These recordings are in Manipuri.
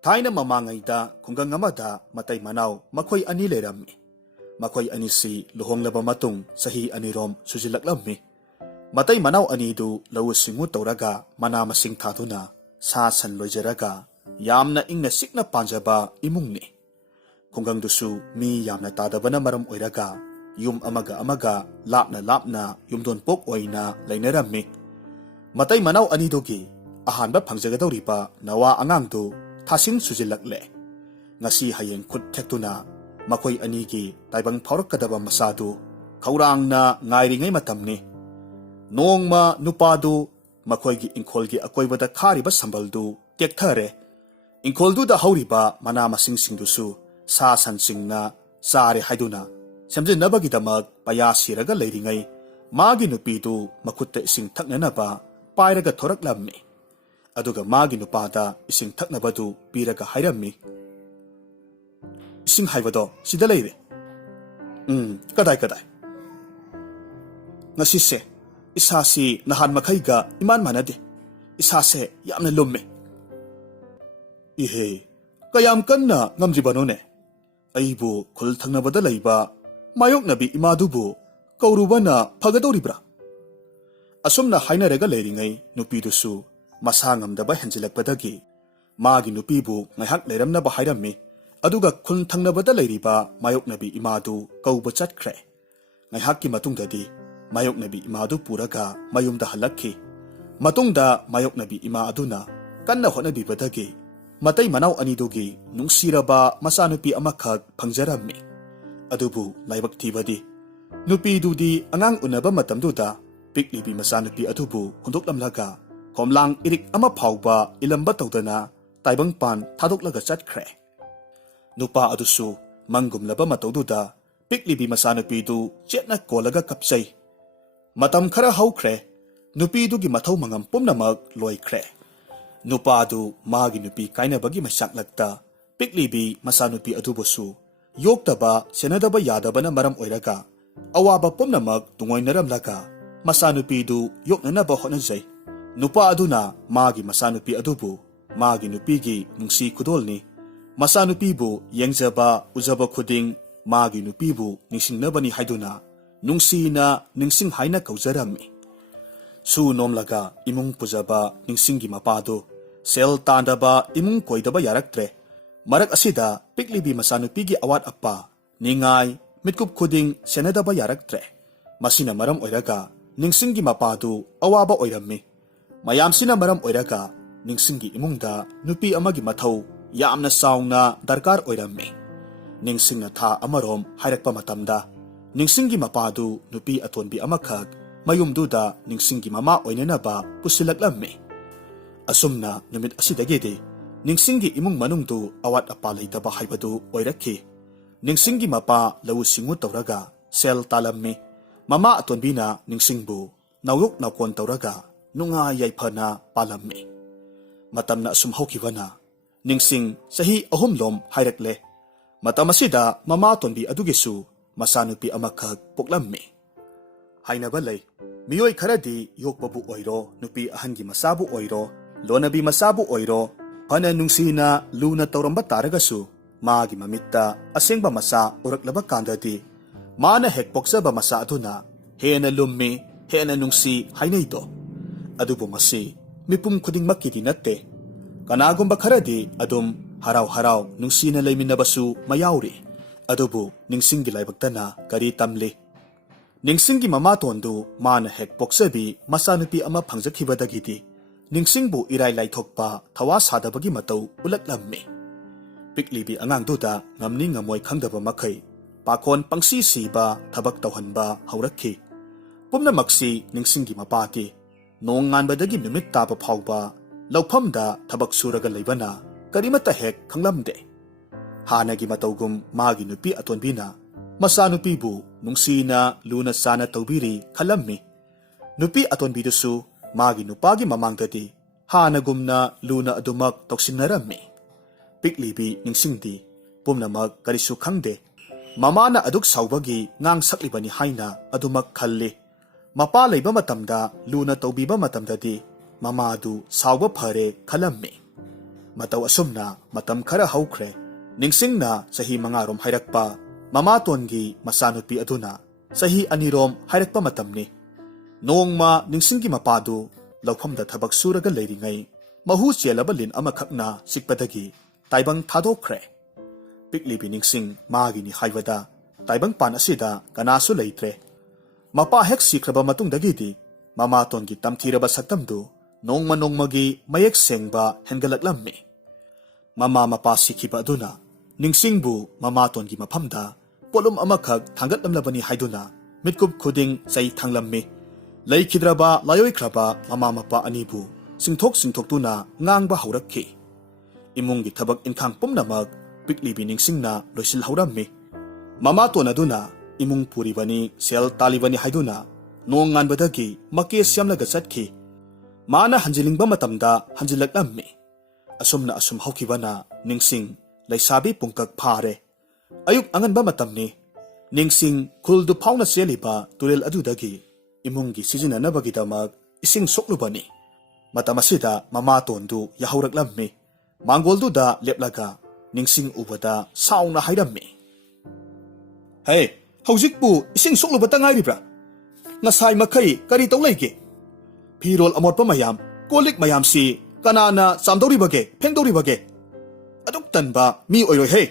Thaina mamangaida khungang amada matai manau makhoi ani lerammi. Makhoi ani si luhonglaba matung sahi anirom sujilaklammi. Matai manau ani du lawu singu tauraga mana masing thaduna sa san loijaraga yamna ingna sikna panjaba imungni. Khungang dusu mi yamna tadabana maram oiraga yum amaga lapna yumdon pok oina lainarammi. Matai manau ani dogi ahanba phangjagadawriba nawa angangdu Thasing sujilakle. Ngasi hayeng khut thektuna makhoi anigi taibang phaurakadaba masadu khaurangna ngairingai matamni. Nongma nupadu makhoigi ingkholgi akoibada khariba sambaldu tekthare. Ingkholdu da hauriba mana masing singdusu sa sansingna sare haiduna. Semjinabagidamak paya siraga leiringai magi nupidu makutta ising thaknanaba pairaga thoraklammi. Aduga magi nupada ising thaknabadu piraga hairammi. Ising haibado sida leire. Kadai. Ngasise isasi nahan makhaiga iman manade. Isase yamna lumme. Ihe kayam kanna ngamjibanone. Aibu khul thangnabada leiba mayok nabi imadubu kaurubana phagadoribra. Asumna hainarega leiringai nupidusu masangamdaba henjilakpadagi magi nupibu ngaihak leiramnaba hairammi. Aduga khun thangnabada leiriba mayok nabi imadu kauba chatkre. Ngaihakki matungdadi mayok nabi imadu puraga mayumda halakki. Matungda mayok nabi ima aduna kanna honabibadagi matai manau anidugi nungsiraba masanupi amakhak phangjarammi. Adubu laibak thibadi nupidudi angang unaba matamduda piklibi masanupi adubu hundoklamlaga Homlang irik ama phauba ilamba tawdana taibang pan thadok chatkre. Nupa adusu mangumlaba matawduda piklibi masanupidu chetna kolaga kapsai. Matam khara haukre nupidugi mathau mangam pumnamak loikre. Nupa adu magi nupi kainabagi masaklakta piklibi masanupi adubusu yoktaba senadaba yadabana maram oiraga awaba pumnamak tungoinaramlaga masanupidu yoknanaba honajai. Nupa aduna magi masanupi adubu magi nupigi nungsi kudolni. Masanupibu yengjaba ujaba khuding magi nupibu ningsingnabani haiduna nungsina ningsing haina kaujarammi. Su nomlaga imung pujaba ningsingi mapadu sel tandaba imung koidaba yaraktre. Marak asida piklibi masanupigi awat appa ningai mitkup khuding senadaba yaraktre. Masina maram oiraga ningsingi mapadu awaba oirammi. Mayamsina maram oiraga ningsingi imungda nupi amagi mathau yamna saungna darkar oirammi. Ningsingna tha amarom hairakpa matamda ningsingi mapadu nupi atonbi amakhak mayumduda ningsingi mama oinanaba pusilaklammi. Asumna numit asidagidi ningsingi imung manungdu awat apa leitaba haibadu oirakki. Ningsingi mapa lawu singu tawraga sel talammi. Mama atonbina ningsingbu nawuk nakon tawraga nunga yaipana palammi. Matamna asum hawkibana ningsing sahi ahumlom hairakle. Matamasida mama tonbi adugisu masanupi amakhak poklammi. Hainabalay miyoi kharadi yokbabu oiro nupi ahangi masabu oiro lonabi masabu oiro pana nungsina luna tawramba taragasu magi mamitta asengba masa uraklaba kandadi mana hek poksaba masa aduna hena lummi hena nungsi hainaido. Adubu masi mipum khudingmakki natte. Kanagumba kharadi adum haraw nungsina layminabasu mayauri. Adubu ningsingi laibaktana kari tamli. Ningsingi mamatondu mana hek poksabi masanupi ama phangjakhibadagidi ningsingbu irai laithokpa thawa sadabagi matau ulaklammi. Piklibi angangduda ngamni ngamoi khangdaba makhai pakon pangsi siba thabak tawhanba haurakhi. Pumnamaksi ningsingi mapati nong nganbadagi numit taba phauba lauphamda thabak suraga leibana karimata hek khanglamde. Hanagi matawgum magi nupi atonbina masanupibu nungsina luna sana tawbiri khalammi. Nupi atonbidusu magi nupagi mamangdadi hanagumna luna adumak toksinnarammi. Piklibi ningsingdi pumnamak karisu khangde. Mamana aduk saubagi ngang saklibani haina adumak khalli. Mapa leiba matamda luna tawbiba matamdadi mamadu sauba phare khalammi. Matau asumna matam khara haukhre ningsingna sahi mangarom hairakpa mamatongi masanupi aduna sahi anirom hairakpa matamni nongma ningsinggi mapadu laufamda thabak suraga leiringai mahu chelaba lin amakhakna sikpadagi taibang thadokkhre piklibi ningsing magini haibada taibang pan asida kanasu leitre mapa hek sikraba matungdagi di mamatongi tamthiraba saktamdu nongma nongmagi mayek sengba hengalaklammi mama mapa sikhiba aduna ningsingbu mamatongi maphamda polum amakhak thangatlamlabani haiduna mitkup khuding chai thanglammi leikidraba layoikraba mama mapa anibu singthok tuna ngangba haurakhi imungi thabak inkhang pumnamak piklibi ningsingna loisil haurammi mamaton aduna imung puribani sel talibani haiduna nong nganbadagi make syamlaga chatkhi mana hanjilingba matamda hanjilaklammi asumna asum haukibana ningsing laisabi pungkak phare ayuk anganba matamni ningsing khuldu phauna seliba turel adudagi imungi sijinanabagi damak ising soklubani matamasida mamatondu yahauraklammi mangolduda leplaga ningsing ubada sauna hairammi hey haujikpu ising soklubata ngairibra ngasai makai kari tawlaige phirol amotpa mayam kolik mayam si kanana chamdoribage phengdoribage aduk tanba mi oiroi he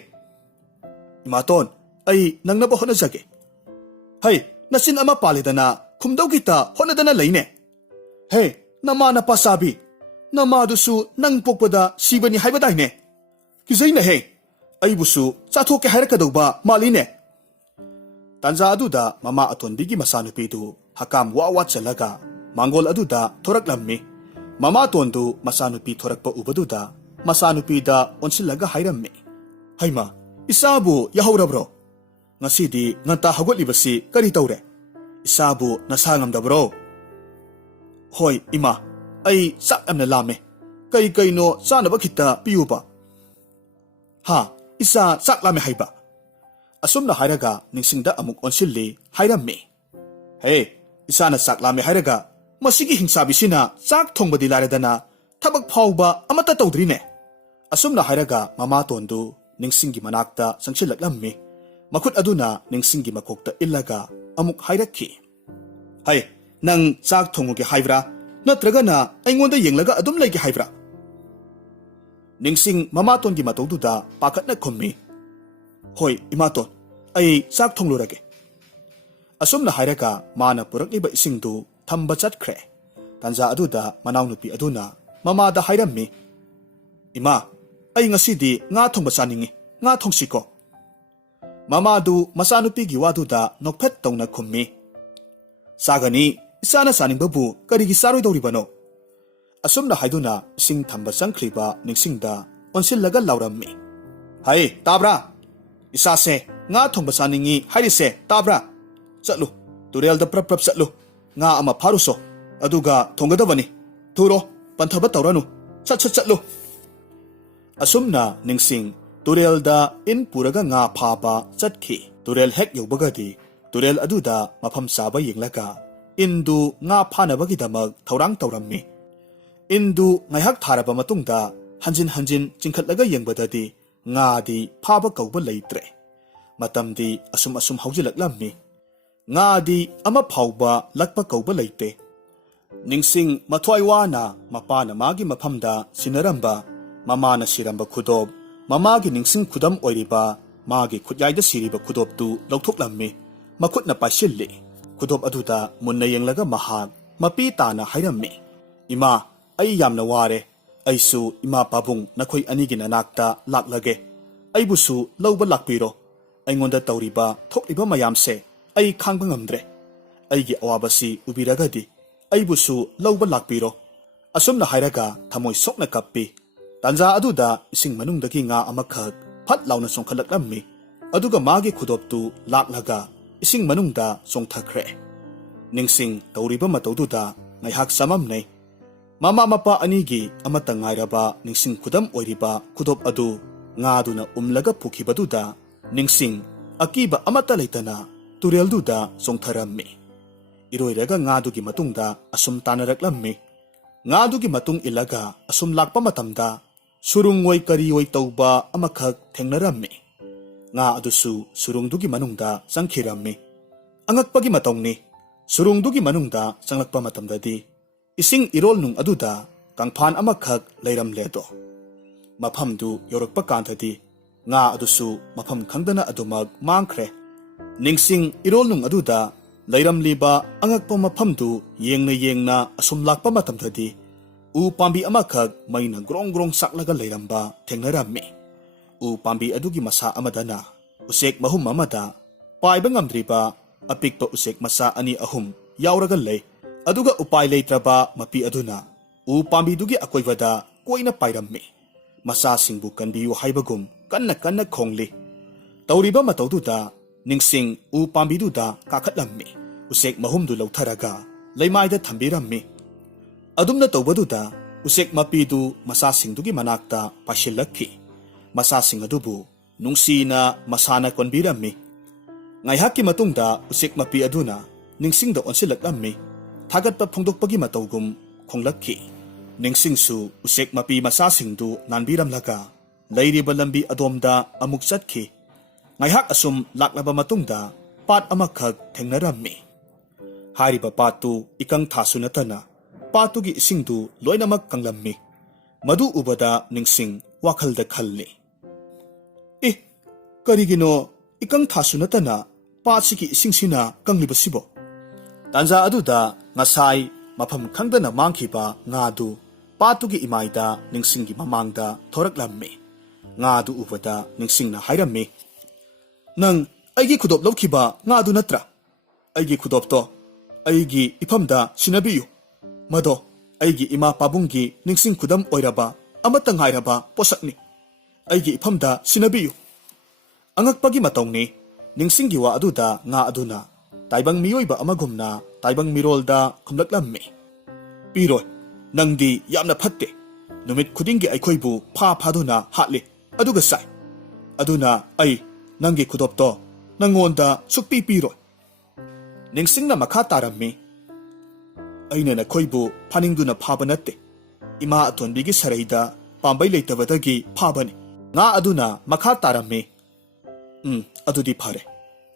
imaton ai nangnaba honajage hey nasin ama palidana khumdogita honadana leine hey namana pasabi namadusu nang pokpada sibani haibadaine kizaina he aibusu chathoke hairakadauba maline tanja aduda mama atonbigi masanupidu hakam wawa chalaga mangol aduda thoraklammi mama tondu masanupi thorakpa ubaduda masanupida onsilaga hairammi haima isabu yahaurabro ngasidi nganta hagotlibasi kari tawre isabu nasangamdabro hoi ima ai sak amna lame kai no sanaba khita piyuba ha isa sak lame haiba asumna hairaga ningsingda amuk onsilli hairammi hey isana sak lame hairaga masigi hingsabisina sak thongbadi laredana thabak phauba amata tawdrine asumna hairaga mama tondu ningsinggi manakta sangchilaklammi makhut aduna ningsinggi makokta illaga amuk hairakhi hai nang sak thonguge haibra natragana aingonda yenglaga adum leige haibra ningsing mama tongi matawduda pakatna khommi hoi imaton ai sak thonglurage asumna hairaga mana purakliba isingdu thamba chatkhre tanja aduda manawnupi aduna mamada hairammi ima ai ngasidi nga thongba chaningi nga thongsiko mamadu masanupigi waduda nokphet tawna khummi sagani isana saningbabu karigi saroidoribano asumna haiduna sing thamba changkhriba ningsingda onsillaga laurammi hai tabra isase nga thongba chaningi hairise tabra chatlu turelda prap chatlu nga ama pharuso aduga thongadabani thuro panthaba tawranu chatlu asumna ningsing turelda in puraga nga phaba chatkhi turel hek yobagadi turel aduda mafam saba yenglaga indu nga phanabagi damak thaurang tawrammi indu ngaihak tharaba matungda hanjin chingkhatlaga yengbadadi nga di phaba kauba leitre matamdi asum haujilaklammi nga di ama phauba lakpa kauba leite ningsing mathwaiwana mapana magi maphamda sinaramba mamana siramba khudob mamagi ningsing khudam oiriba magi khutyaida siriba khudob tu lokthoklammi makhutna pasilli khudob aduda munna yenglaga mahak mapi tana hairammi ima ai yamna ware aisu ima pabung nakhoi anigi nanakta laklage aibusu lawba lakpiro aingonda tawriba thokliba mayamse ai khangba ngamdre aigi awabasi ubiragadi aibusu lawba lakpiro asumna hairaga thamoi sokna kappi tanja aduda ising manungdagi nga amakhak phat launa songkhalaklammi aduga magi khudoptu laklaga ising manungda songthakre ningsing tawriba matawduda ngaihak samamnei mama mapa anigi amata ngairaba ningsing khudam oiriba khudop adu nga duna umlaga pukhibaduda ningsing akiba amata leitana turelduda songtharammi iroiraga nga dugi matungda asum tanaraklammi nga dugi matung ilaga asum lakpa matamda surungway kariway tauba amakak thengnarami. Nga adusu surungdugi manungda sangkhirami. Angakpagi matongni, surungdugi manungda sanglakpa matamdadi, ising irol nung aduda kangphan amakak layram ledo. Maphamdu yorokpa kantadi, nga adusu mafam khangdana adumag mangkhre. Ningsing irol nung aduda layram liba angakpa maphamdu yengna asum lakpa matamdadi, u pambi amakak mayna grong grong saklaga layramba thengnarami. U pambi adugi masa amadana, usek mahum amada, paiba ngamdriba apikpa usek masa ani ahum yauraga lay, aduga upay laytraba mapi aduna, u pambi dugi akoybada koina pairammi. Masa singbu kanbiyu haibagum kanna khongli. Tauriba mataududa ningsing u pambiduda kakatlammi, usek mahumdu lautharaga laymaida thambirammi. Adumna taubaduda usek mapidu masa singdugi manakta pashillakhi. Masa sing adubu nungsina masana konbirammi. Ngaihaki matungda usek mapi aduna ningsingda onsilaklammi, thagatpa phongdokpagi mataugum khonglakhi. Ningsingsu usek mapi masa singdu nanbiramlaga layriba lambi adomda amuk chatkhi. Ngaihak asum laklaba matungda pat amakhak thengnarammi. Hariba patu ikang thasu natana patugi isingdu loinamak kanglammi. Madu ubada ningsing wakhalda khalli. Karigino ikang thasu natana patsiki isingsina kanglibasibo. Tanza aduda ngasai mafam khangdana mangkhiba ngadu patugi imaida ningsinggi mamangda thoraklammi. Ngadu ubada ningsingna hairammi. Nang aigi khudop lawkhiba ngadu natra. Aigi khudopto aigi iphamda sinabiyu. Mado aigi ima pabunggi ningsing khudam oiraba amatang hairaba posakni. Aigi iphamda sinabiyu. Angakpagi matongni ningsinggi wa aduda nga aduna taibang miyoiba amagumna taibang mirolda khumlaklammi. Piroy, nangdi yamna phatte. Numit khudingi aikhoibu phaduna hatli aduga sai. Aduna ai nangi khudopto nangonda sukpi piroy. Ningsingna makha tarammi. Aina nakhoibu phaningduna phaba natte. Ima atonbigi saraida pambai leitabadagi phabani. Nga aduna makha tarammi. Adudi phare.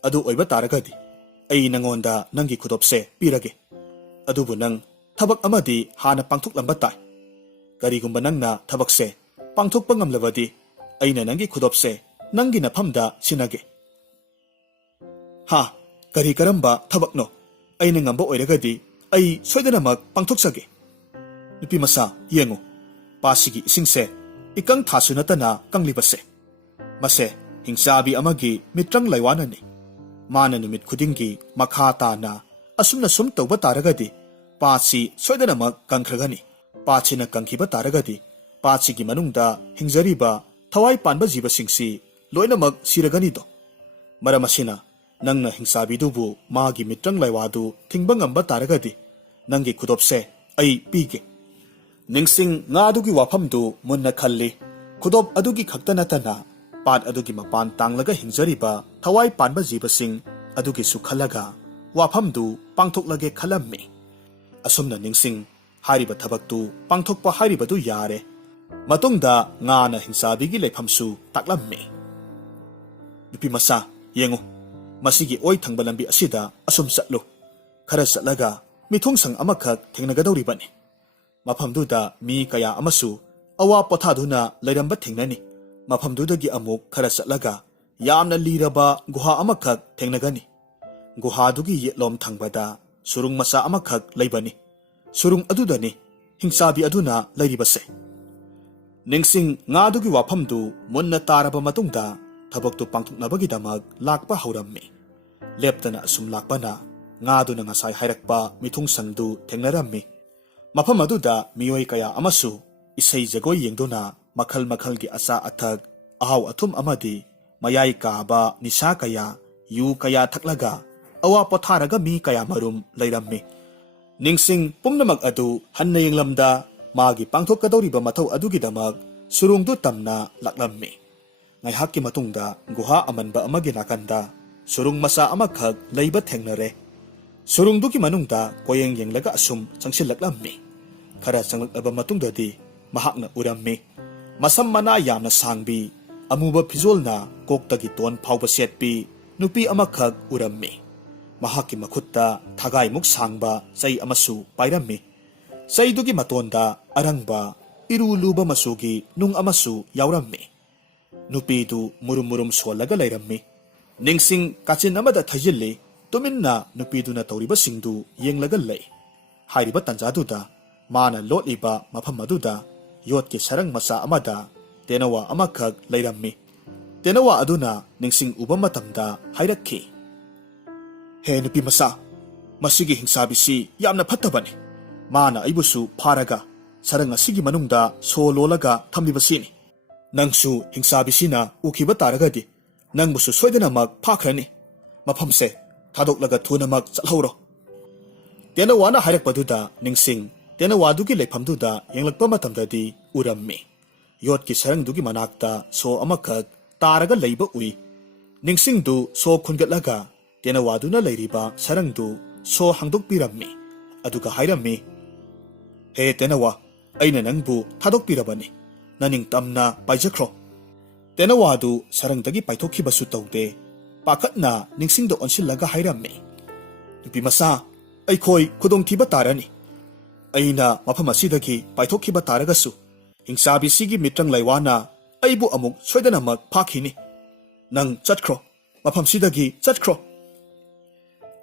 Adu oiba taragadi ai nangonda nangi khudopse pirage. Adubu nang thabak amadi hana pangthuklamba tai. Karigumba nangna thabakse pangthukpa ngamlabadi aina nangi khudopse nangi nafamda sinage. Ha, kari karamba thabakno aina ngamba oiragadi ai soidanamak pangthuksage. Nupi masa yengu pasigi isingse ikang thasu natana kanglibase. Mase hingsabi amagi mitrang laywanani. Mana numit khudingi makha tana asumna sum tauba taragadi pachi soidanamak kangkhragani. Pachina kangkhiba taragadi pachigi manungda hingzariba thawai panba jiba singsi loinamak siragani do. Maramasina nangna hingsabi dubu magi mitrang laywadu thingba ngamba taragadi nangi khudopse ai pige. Ningsing nga adugi wafamdu munna khalli. Khudop adugi khakta natana pat adugi mapan tanglaga hingzariba thawai panba jiba sing adugi su khalaga wafamdu pangthoklage khalammi. Asumna ningsing hariba thabaktu pangthokpa haribadu yare. Matungda nga na hingsabigi leifamsu taklammi. Nupi masa yengu masigi oi thangba lambi asida asum satlu. Khara satlaga mithungsang amakhak thengnagadawribani. Mafamduda mi kaya amasu awa pothaduna lairamba thengnani. Mafamdudagi amuk khara satlaga yamna liraba guha amakhak thengnagani. Guhadugi yetlom thangbada surung masa amakhak laibani. Surung adudani hingsabi aduna lairibase. Ningsing ngadugi wafamdu munna taraba matungda thabaktu pangthuknabagidamag lakpa haurammi. Leptana asum lakpana ngaduna ngasai hairakpa mithungsangdu thengnarammi. Mafam aduda miyoi kaya amasu isai jagoi yengduna makhal makhalgi asa athak ahaw athum amadi mayai kaaba nisa kaya yu kaya thaklaga awa potharaga mi kaya marum lairammi. Ningsing pumnamak adu hanna yenglamda magi pangthokadawriba mathau adugidamak surungdu tamna laklammi. Ngaihakki matungda guha amanba amagi nakanda surung masa amakhak laiba thengnare. Surungdugi manungda koyeng yenglaga asum changsilaklammi. Khara changlakaba matungdadi mahakna urammi. Masam mana yamna sangbi, amuba pizolna koktagi ton phauba setpi, nupi amakhak urammi. Mahaki makhutta thagai muk sangba sai amasu pairammi. Saidugi matonda arangba, iru luba masugi nung amasu yaurammi. Nupi du murum murum solaga lairammi. Ningsing kachin amada thajilli, tuminna nupi du na tauriba singdu yenglaga lay. Hairiba tanjaduda, mana lotliba mapamaduda, yot ki sarang masa amada, tenawa amakhak lairammi. Tenawa aduna ningsing uba matamda hairakki. He nupi masa, masigi hingsabisi yamna phattabani. Mana aibusu pharaga, sarang asigi manungda so lolaga thamlibasini. Nangsu hingsabisina ukiba taragadi, nangbusu soidanamak phakrani. Maphamse thadoklaga thunamak chalhoro. Tenawana hairakpaduda ningsing tenawadugi leiphamduda yenglakpa matamdadi urammi. Yotki sarangdugi manakta so amakhak taraga leiba ui. Ningsingdu so khungatlaga tenawaduna leiriba sarangdu so hangdokpirammi. Aduga hairammi. He tenawa, aina nangbu thadokpirabani. Naning tamna paijakro. Tenawadu sarangdagi paithokhibasu tawde. Pakatna ningsingdo onsillaga hairammi. Nupi masa, aikhoi khudongthiba tarani. Aina maphamasidagi paithokhiba taragasu. Hingsabisigi mitrang laiwana aibu amuk soidanamak phakhini. Nang chatkro, maphamsidagi chatkro.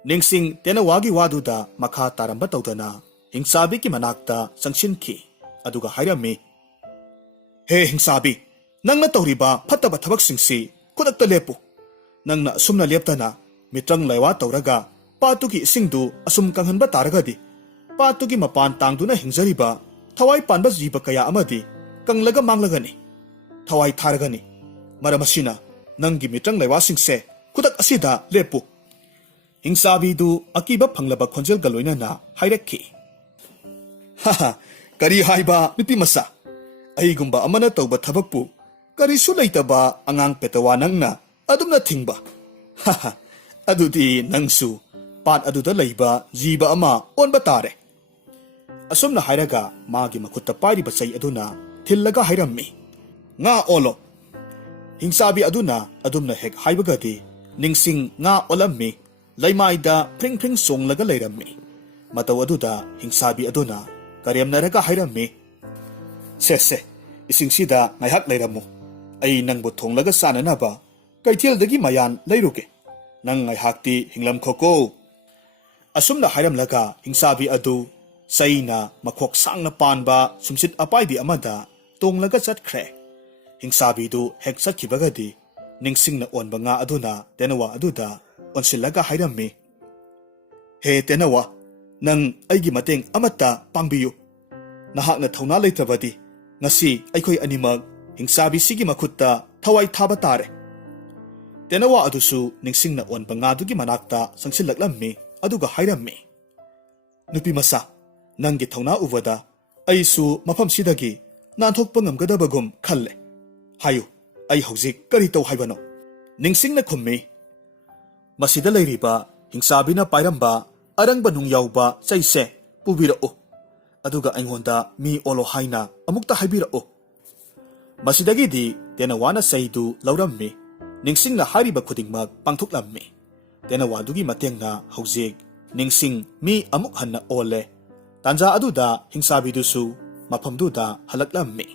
Ningsing tenawagi waduda makha taramba tawdana hingsabiki manakta sangshinki. Aduga hairammi. He hingsabi, nangna tawriba phattaba thabaksingsi kudakta lepu. Nangna sumna leptana mitrang laiwa tawraga patugi isingdu asum kanghanba taragadi. Patugi mapan tangduna hingzariba thawai panba jiba kaya amadi kanglaga manglagani. Thawai tharagani. Maramasina nangi mitrang laiwa singse kudak asida lepu. Hingsabidu akiba phanglaba khonjel galoina na hairakki. Haha, kari haiba nupi masa. Aigumba amana tawba thabakpu karisu laitaba angang petawa nangna adumna thingba. Haha, adudi nangsu pat aduda laiba jiba ama onba tare. Asumna hairaga magi makutta pairiba sai aduna thillaga hairammi. Nga olo. Hingsabi aduna adumna hek haibagadi ningsing nga olammi laimaida pring pring songlaga lairammi. Mataw aduda hingsabi aduna karyamnaraga hairammi. Sese, isingsida ngayhak lairamu. Ay nangbu thonglaga sananaba kaithildagi mayan lairuke. Nang ngayhakti hinglam khoko. Asumna hairamlaga hingsabi adu sayna makhok sangna panba sumsit apaibi amada tonglaga chatkre. Hingsabi du hek chatkibagadi ningsingna onba nga aduna tenawa aduda onsillaga hairammi. He tenawa, nang aigi mateng amata pangbiyu. Nahakna thawna laitrabadi ngasi aikhoi animag hingsabi sigi makhutta thawai thaba tare. Tenawa adusu ningsingna onba nga dugi manakta sangsilaklammi aduga hairammi. Nupi masa, nanggi thawna uvada aisu mafamsidagi nanthokpa ngamgadabagum khalle. Hayu, ai hauzik kari taw haibano. Ningsingna khummi. Masida lairiba hingsabina pairamba arangba nungyawba chaise pubirao. Aduga aingonda mi olo haina amukta haibirao. Masidagidi tenawana saidu laurammi. Ningsingna hariba khudingmak pangthoklammi. Tenawadugi matengna hauzik ningsing mi amuk hanna ole. Tanja aduda hingsabidusu maphamduda halaklammi.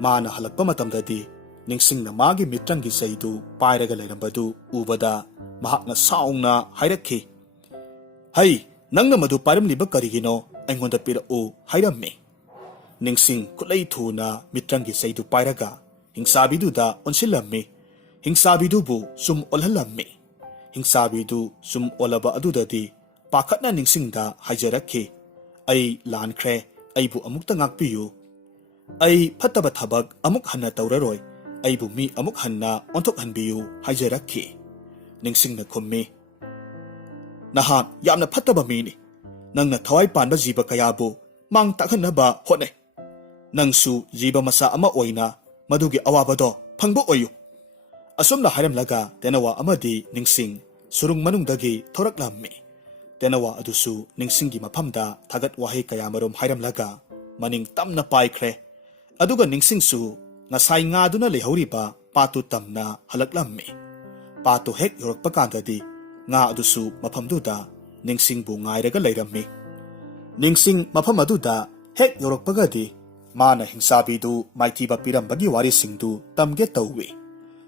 Mana halakpa matamdadi ningsingna magi mitrangi saidu pairaga lairambadu ubada mahakna saungna hairakki. Hai, nangna madu pairamliba karigino aingonda pirao hairammi. Ningsing kulay thuna mitrangi saidu pairaga hingsabiduda onsilammi. Hingsabidubu sum olhalammi. Hingsabidu sum olaba adudadi pakatna ningsingda haijarakki. Ay lankre aybu amukta ngakpiyu. Ay phattaba thabak amuk hanna tawraroy. Aybu mi amuk hanna ontok hanbiyu haijarakki. Ningsingna khummi. Nahan yamna phattaba mini. Nangna thawai panba jiba kayabu mang takhanaba hone. Nangsu jiba masa ama oina madugi awabado phangbo oyu. Asumna hairamlaga tenawa amadi ningsing surung manungdagi thoraklammi. Tenawa adusu ningsingi maphamda thagat wahay kayamarom hairamlaga maning tamna paikre. Aduga ningsingsu ngasai ngaduna leihoriba patu tamna halaklammi. Patu hek yorakpa kandadi nga adusu mafamduda ningsingbu ngairaga leirammi. Ningsing mafam aduda hek yorakpagadi mana hingsabidu maitiba pirambagi warisingdu tamge tauwi.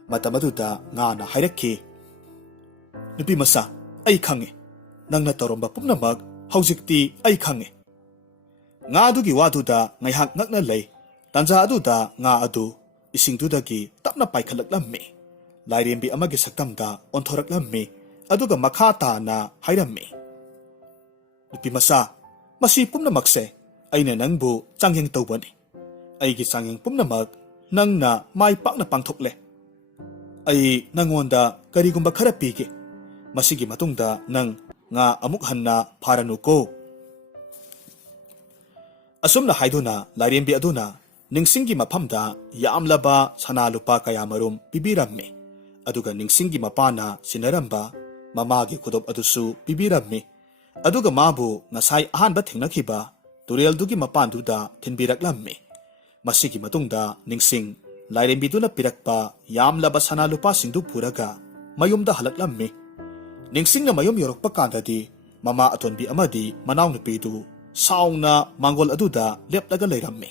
Matam aduda ngana hairakki. Nupi masa, ay khange. Nangna taromba pumnamak haujikti ay khange. Nga adugi waduda ngayhak ngakna lay. Tanja aduda nga adu isingdudagi tapna paikhalaklammi. Lairembi amagi saktamda onthoraklammi. Aduga makata na hairammi. Nupi masa, masi pumnamakse ayna nangbu changyang tawbani. Aygi changyang pumnamak nangna may pakna pangthokle. Ay nangonda karigumba karapigi. Masigi matungda nang nga amuk hanna paranuko. Asumna haiduna lairembi aduna ningsinggi mapamda yaamlaba sanalupa kayamarum pibirammi. Aduga ningsinggi mapana sinaramba mamagi kudop adusu pibirammi. Aduga mabu ngasai ahanba thengnakiba tureldugi mapanduda thinbiraklammi. Masigi matungda ningsing lairembiduna pirakpa yamlaba sanalupa singdu puraga mayumda halaklammi. Ningsing na mayum yorokpa kandadi mama atonbi amadi manaw nupidu sauna mangol aduda leptaga leirammi.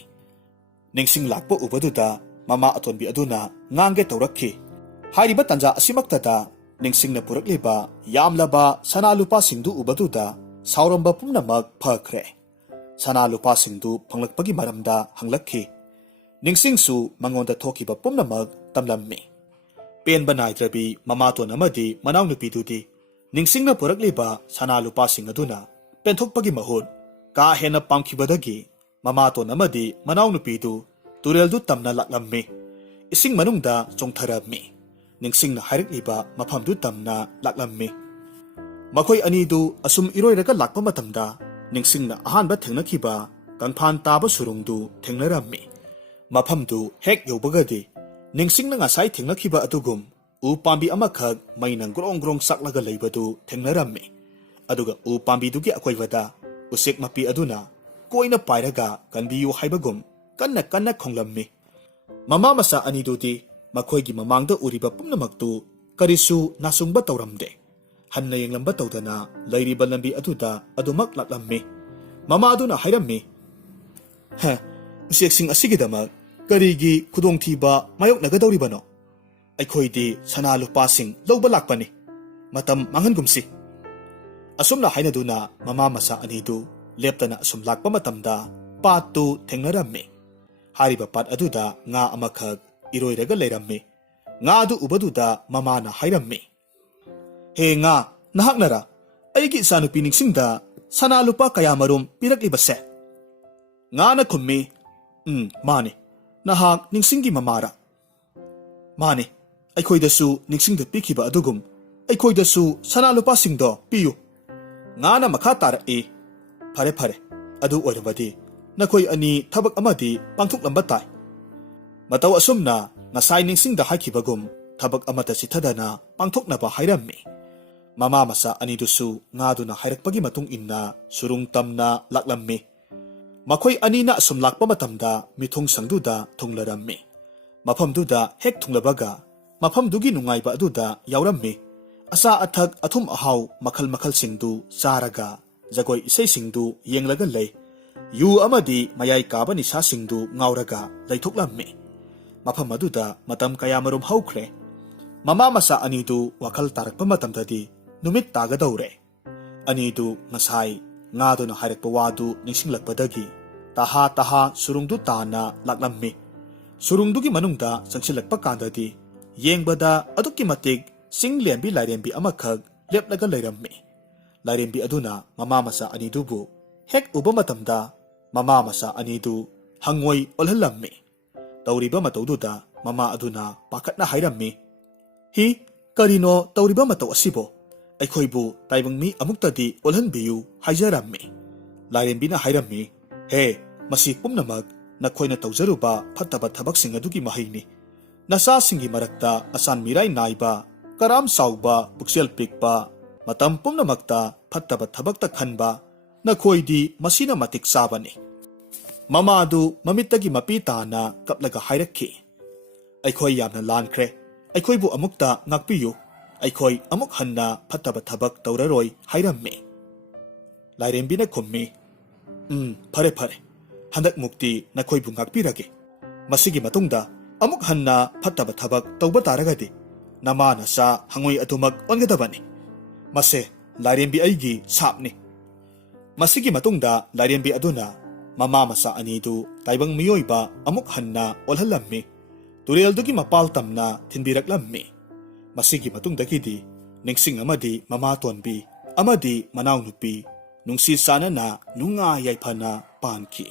Ningsing lakpo ubaduda mama atonbi aduna ngange taurakki. Hairiba tanja asimaktada ningsing na purakliba yamlaba sanalupa singdu ubaduda sauramba pumnamak phakre. Sanalupa singdu panglakpagi maramda hanglakki. Ningsing su mangonda thokiba pumnamak tamlammi. Penba naitrabi mamaton amadi manaw nupidudi ningsing na purakliba sanalupa sing aduna penthokpagi mahon ka hena pangkibadagi mamaton amadi manaw nupidu tureldu tamna laklammi. Ising manungda chongtharabmi. Ningsing na hairikliba mafamdu tamna laklammi. Makoy anidu asum iroiraga lakpa matamda ningsing na ahanba thengnakiba kangphan taba surungdu thengnarammi. Mafamdu hek yobagadi ningsing na ngasai thengnakiba atugum u pambi amakhak mainang grong saklaga leibadu thengnarammi. Aduga u pambidugi akoibada usik mapi aduna koina pairaga kanbiyu haibagum kanna khonglammi. Mama masa anidudi makoygi mamangda uriba pumnamaktu karisu nasungba tauramde. Hanna yenglamba tawdana lairiba lambi aduda adumak laklammi. Mama aduna hairammi. Ha, usiksing asigidamak karigi khudongthiba mayok nagadawribano. Aikhoidi sanalupasing lawba lakpani. Matam mangangumsi. Asumna hainaduna mama masa anidu leptana asum lakpa matamda patu thengnarammi. Hariba pat aduda nga amakhak iroiraga leirammi. Nga adu ubaduda mamana hairammi. He nga, nahaknara, aygi isanupi ningsingda sanalupa kayamarum piraklibase. Nga na kummi, mani, nahak ningsinggi mamara. Mani, aikhoidasu ningsingda pikiba adugum, aikhoidasu sanalupa singdo piyu. Nga na makatara Pare, adu oirabadi, nakoy ani tabak amadi pangtuklamba tay. Mataw asumna ngasay ningsingda haikibagum tabak amata sitadana pangtuknaba hairammi. Mama masa anidusu ngaduna hairakpagi matung inna surung tamna laklammi. Makoy anina asum lakpa matamda mithung sangduda thunglarammi. Mafamduda hek thunglabaga mafamdugi nungayba aduda yaurammi. Asa athak athum ahaw makal singdu saraga jagoi isay singdu yenglaga lay. Yu amadi mayay kaba nisa singdu ngauraga laythoklammi. Mafam aduda matam kayamarum haukre. Mama masa anidu wakal tarakpa matamdadi numit tagadawre. Anidu ngasay ngaduna hairakpa wadu ningsinglakpadagi taha surungdu tana laklammi. Surungdugi manungda sangsilakpa kandadi yengbada adukki matik singlembi lairembi amakhak lepnaga leirammi. Lairembi aduna mama masa anidubu hek uba matamda mama masa anidu hangoi olhalammi. Tawriba matawduda mama aduna pakatna hairammi. Hi, karino tawriba mataw asibo? Aikhoibu taibangmi amuktadi olhanbiyu haijarammi. Lairembina hairammi. He, masi pumnamak nakhoina tawjaruba phattaba thabaksing adugi mahaini. Nasasingi marakta asan mirai naiba, karam sauba, buksel pikpa, matam pumnamakta phattaba thabakta khanba, nakhoidi masina matik sabani. Mama adu mamittagi mapitana kaplaga hairakki. ꯑꯩꯈꯣꯏ ꯌꯥꯝꯅ ꯂꯥꯟꯈ꯭ꯔꯦ, ꯑꯩꯈꯣꯏꯕꯨ ꯑꯃꯨꯛꯇ ꯉꯥꯛꯄꯤꯌꯨ, ꯑꯩꯈꯣꯏ ꯑꯃꯨꯛ ꯍꯟꯅ ꯐꯠꯇꯕ ꯊꯕꯛ ꯇꯧꯔꯔꯣꯏ ꯍꯥꯏꯔꯝꯃꯤ꯫ ꯂꯥꯏꯔꯦꯝꯕꯤꯅ ꯈꯨꯝꯃꯤ, ꯐꯔꯦ ꯐꯔꯦ, ꯍꯟꯗꯛꯃꯨꯛꯇꯤ ꯅꯈꯣꯏꯕꯨ ꯉꯥꯛꯄꯤꯔꯒꯦ꯫ ꯃꯁꯤꯒꯤ ꯃꯇꯨꯡꯗ ꯑꯃꯨꯛ ꯍꯟꯅ ꯐꯠꯇꯕ ꯊꯕꯛ ꯇꯧꯕ ꯇꯥꯔꯒꯗꯤ ꯅꯃꯥ ꯅꯆꯥ ꯍꯉꯣꯏ ꯑꯗꯨꯃꯛ ꯑꯣꯟꯒꯗꯕꯅꯤ꯫ ꯃꯁꯦ ꯂꯥꯏꯔꯦꯝꯕꯤ ꯑꯩꯒꯤ ꯁꯥꯞꯅꯤ꯫ ꯃꯁꯤꯒꯤ ꯃꯇꯨꯡꯗ ꯂꯥꯏꯔꯦꯝꯕꯤ ꯑꯗꯨꯅ ꯃꯃꯥ ꯃꯆꯥ ꯑꯅꯤꯗꯨ ꯇꯥꯏꯕꯪ ꯃꯤꯑꯣꯏꯕ ꯑꯃꯨꯛ ꯍꯟꯅ ꯑꯣꯜꯍꯜꯂꯝꯃꯤ, ꯇꯨꯔꯦꯜꯗꯨꯒꯤ ꯃꯄꯥꯜ ꯇꯝꯅ ꯊꯤꯟꯕꯤꯔꯛꯂꯝꯃꯤ꯫ ꯃꯁꯤꯒꯤ ꯃꯇꯨꯡꯗꯒꯤꯗꯤ ꯅꯤꯡꯁꯤꯡ ꯑꯃꯗꯤ ꯃꯃꯥꯇꯣꯟꯕꯤ ꯑꯃꯗꯤ ꯃꯅꯥꯎꯅꯨꯄꯤ ꯅꯨꯡꯁꯤ ꯆꯥꯟꯅꯅ ꯅꯨꯡꯉꯥꯏ ꯌꯥꯏꯐꯅ ꯄꯥꯟꯈꯤ꯫